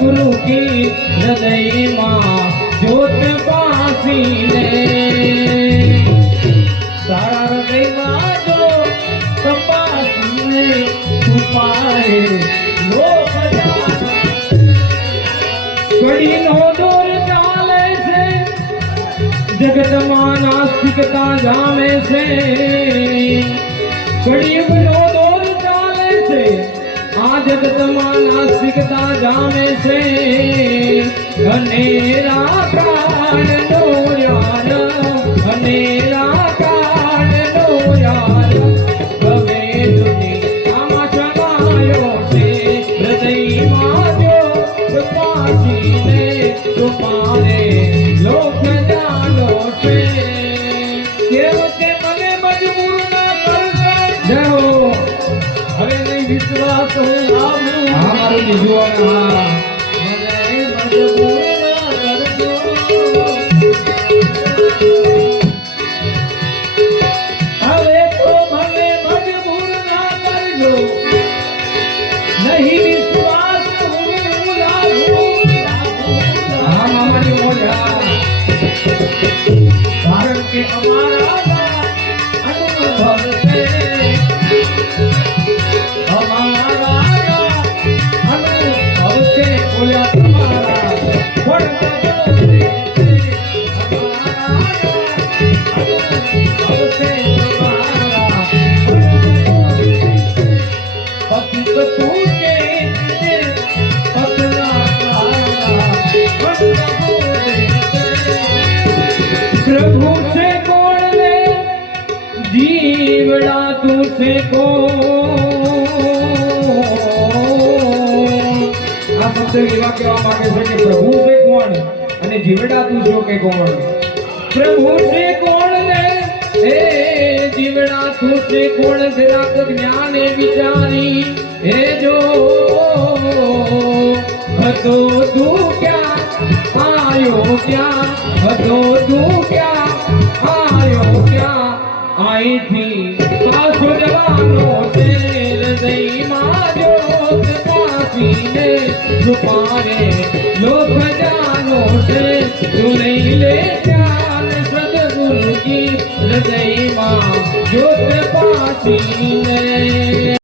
ગુરુ કી હૃદયમાં જ્યોત પાસી લે તારા હૃદયમાં જો તપાસને જગતમાં નાસ્તિકતા જામે છે ઘડી બનો અનેરા પ્રાણનો યાર અનેરા પ્રાણનો યાર હવે દુનિયામાં સમાયો છે હૃદયમાં જો પાસીને છુપારે લોક જાણો છે. ના વિશ્વાસ હું આવું હા મારું બીજું ભવતે જીવડા તું શીખો આ શબ્દ એવા કહેવા માંગે છે કે પ્રભુ છે કોણ અને જીવડા તું છો કે કોણ પ્રભુ છે કોણ ને હે જીવડા તું છે કોણ જરાક જ્ઞાને વિચારી હે જો હતો તું ક્યાં આયો ક્યાં હતો તું ક્યાં આયો ક્યાં અહીંથી છુપારે લોક જાનો છે તું નહીં લે ચાલ સદગુરુ કી હૃદયમાં જ્યોત પાસીને